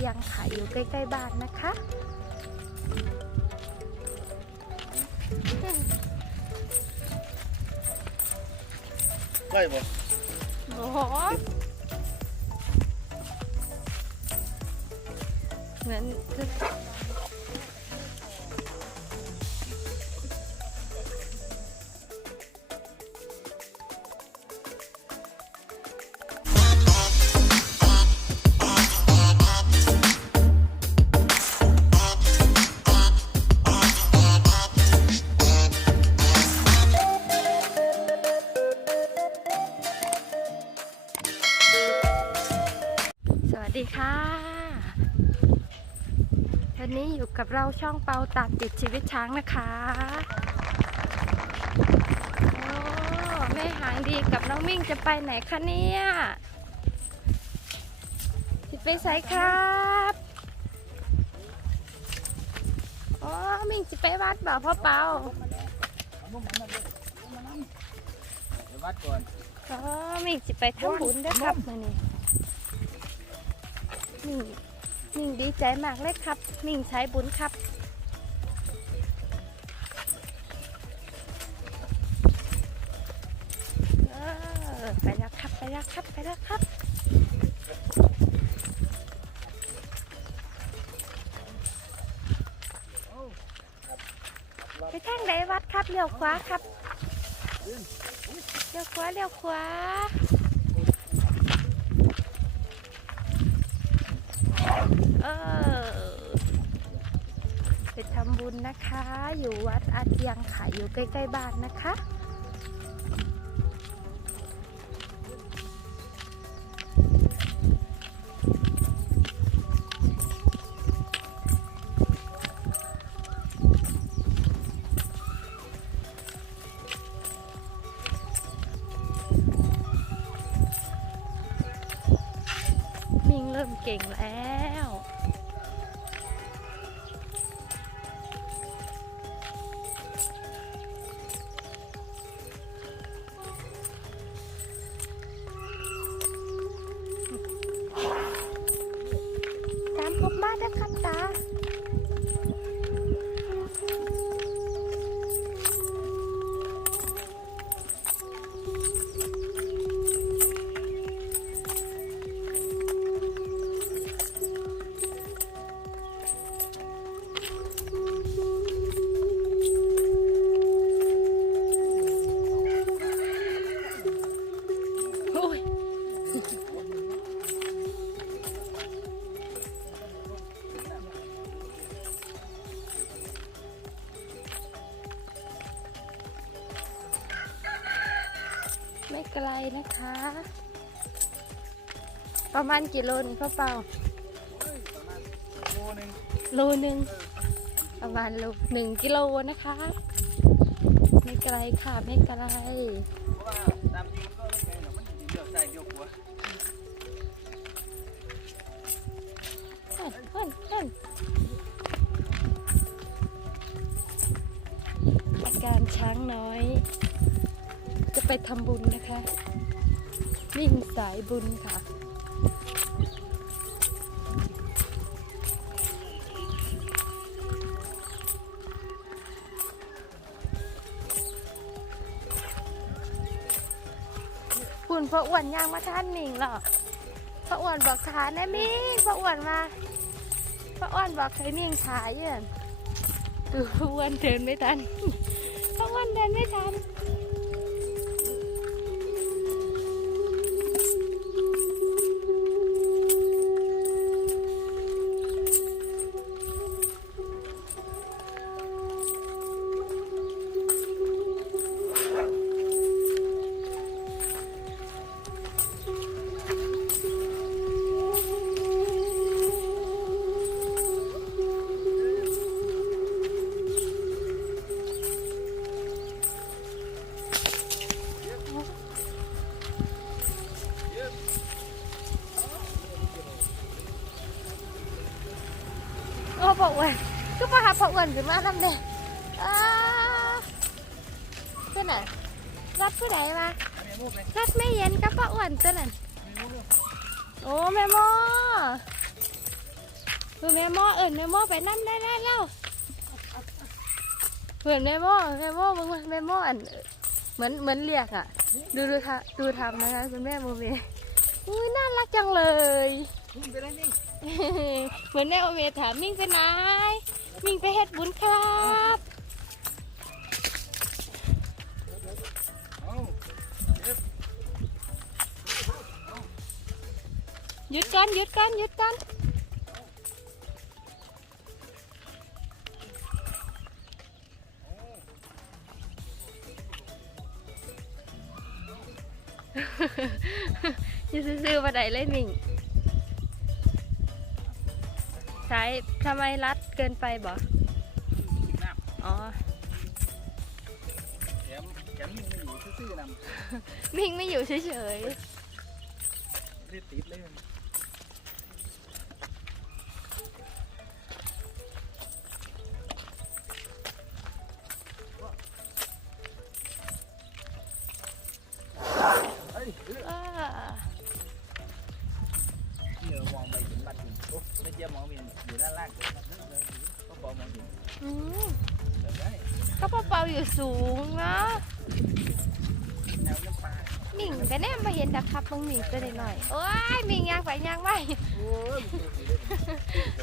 จียงค่ะอยู่ใกล้ ๆ บ้านนะคะใกล้บ่โอ้โหเหมือน ดีค่ะ วันนี้อยู่กับเราช่องเปาตามติดชีวิตช้างนะคะโอ้แม่หางดีกับน้องมิ่งจะไปไหนคะเนี่ยจะไปไสครับอ๋อมิ่งจะไปวัดบ่าพ่อเปาวัดก่อนอ๋อมิ่งจะไปทำบุญด้วยครับมานี่ มิ่งมิ่งดีใจมากเลยครับ มิ่งใช้บุญครับเออไปแล้วครับไปแล้วครับไปแล้วครับไปทางไหนวัดครับเลี้ยวขวาครับเลี้ยวขวาเลี้ยวขวา เออไปทำบุญนะคะ อยู่วัดอาเจียงค่ะ อยู่ใกล้ๆบ้านนะคะมิงเริ่มเก่งแล้ว ไม่ไกลนะคะ ประมาณกี่โลนี่พ่อเปาโลนึงโลหนึ่งประมาณโลหนึ่งกิโลนะคะ ไม่ไกลค่ะไม่ไกลเพราะว่าตามจริงก็ไม่ไกลหรอกมันอยู่เลี้ยวซ้ายเลี้ยวขวาเฮ้ยเฮ้ยเฮ้ยอาการช้างน้อยจะ ไปทำบุญนะคะ วิ่งสายบุญค่ะ คุณพ่ออ้วนย่างมาท่านหนิงเหรอพ่ออ้วนบอกขาแน่มิ่งพ่ออ้วนมาพ่ออ้วนบอกให้มิ่งขาเยืนดูพ่ออ้วนเดินไม่ทันพ่ออ้วนเดินไม่ทัน ขึ้นมาทำเด้อ้าตัวไหนรับผู้ใดมาอันนี้รูปเลยรัดไม่เย็นกับพ่ออ้วนตัวนั้นโอ้แม่หมอเพื่อนแม่หม้อเอิญแม่หม้อไปนั่นได้แล้วแล้วเพื่อนแม่หม้อแม่หม้อมึงมาแม่หม้ออันเหมือนเหมือนเรียกอะ ดูดูท่าดูทำนะคะคุณแม่โมเมอุ้ยน่ารักจังเลย มึงไปได้นี่เหมือนแม่โอเมถามมิ่งไปไหนมิ่งไปเฮ็ดบุญครับเอาหยุดก่อนหยุดก่อนหยุดก่อนอยืดซื่อๆมาได้เลยมิ่ง ใช้ทำไมรัดเกินไปบ่กินน้อ๋อำแถมแถมมึงอยู่ซื่อๆนำ มิ่งไม่อยู่เฉยรี มองเห็นอืมเดี๋ยวได้ก็เปาๆอยู่สูงนะแนวน้ำปลามิ่งก็แน่มาเห็นดักครับมึงมิ่งตัวหน่อยๆโอ้ยมิ่งยางไปยางไม่โอ้ย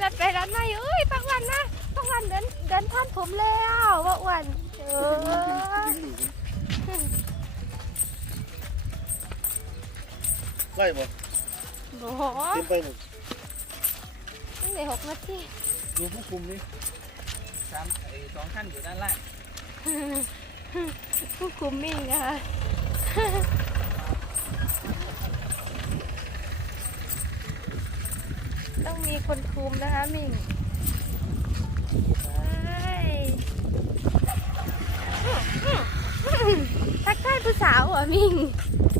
จัดไปร้านไม่เอ้ยปักวันนะปักวันเดินเดินท่านผมแล้วว่าอ้วันเออไล่บ่โอ้โหเต็มไปหมดตั้งแต่หกนาทีดูผู้คุมนี่ สามไอ้สองขั้นอยู่ด้านล่างผู้คุมมิ่งนะคะ ต้องมีคนคุมนะคะมิ่งทักทายผู้สาวเหรอมิ่ง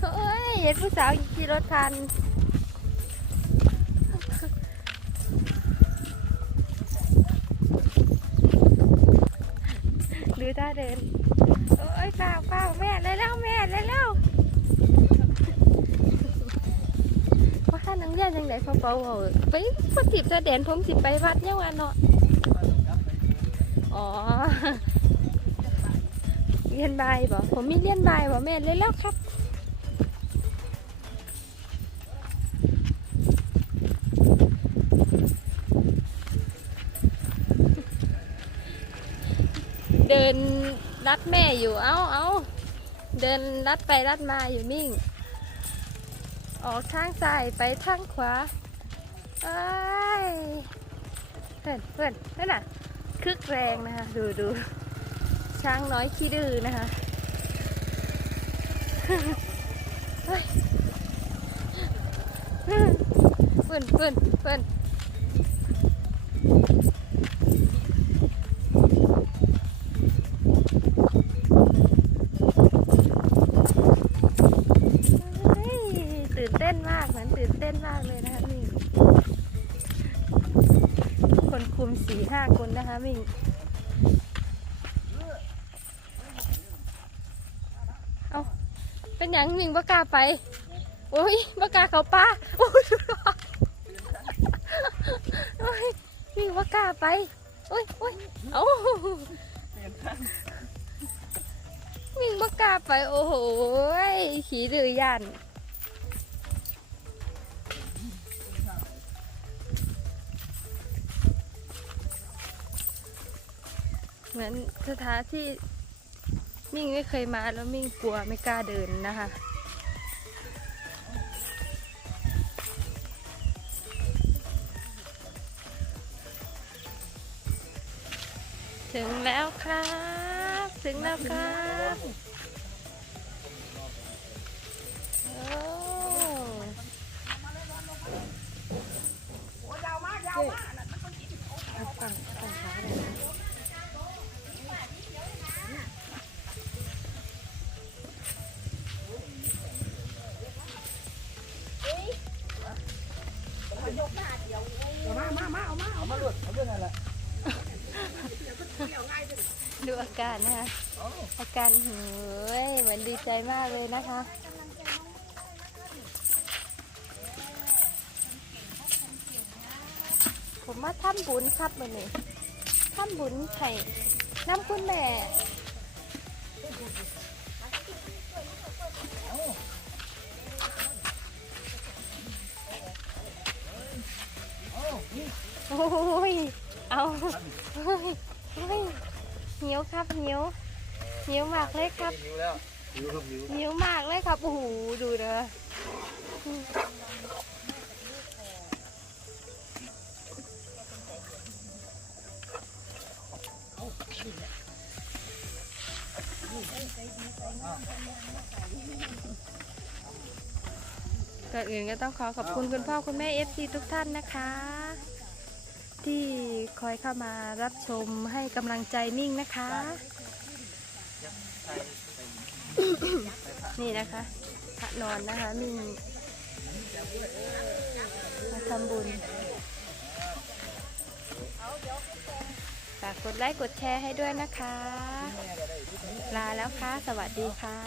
เฮ้ยเห็นผู้สาวขี่รถทัน ดูท่าเดินโอ้ยเปล่าเปล่าแม่เลยแล้วแม่เลยแล้วว่าถ้านังเรียนยังไงพอเปล่าเอาไปพอสิบจะเด่นผมสิไปวัดเนี่ยวันเนาะอ๋อเรียนบายบ่ผมมีเรียนบายบ่แม่เลยแล้วครับ เดิน รัดแม่อยู่ เอาเอาเดินรัดไปรัดมาอยู่มิ่ง ออกทางซ้ายไปทางขวาเอ้ยเพื่อนเพื่อนนั่นน่ะคึกแรงนะคะ ดูดูช้างน้อยขี้ดื้อนะคะเพื่อนเพื่อนเพื่อน สี่ห้าคนนะคะมิ่งเอาเป็นอย่างมิ่งบกล้าไป โอ้ยบกล้าเขาป้าโอ้ยโอ้ยมิ่งบกล้าไป โอ้ยโอ้ยเอามิ่งบกล้าไป โอ้โหขี่ดื้อยัน เหมือนสถานที่มิ่งไม่เคยมาแล้วมิ่งกลัวไม่กล้าเดินนะคะ ถึงแล้วครับ ถึงแล้วครับ ดูอาการนะคะ อาการเฮ้ยเหมือนดีใจมากเลยนะคะ ผมมาทำบุญครับวันนี้ทำบุญไข่น้ำคุณแม่ ครับเหนียวเหนียวมากเลยครับหิวแล้วหิวครับหิวเหนียวมากเลยครับโอ้โหดูเด้ออืมก่อนอื่นก็ต้องขอขอบคุณคุณพ่อคุณแม่เอฟซีทุกท่านนะคะ ที่ คอยเข้ามารับชมให้กำลังใจมิ่งนะคะ นี่นะคะพระนอนนะคะมิ่งมาทำบุญฝากกดไลค์กดแชร์ให้ด้วยนะคะ ลาแล้วค่ะ สวัสดีค่ะ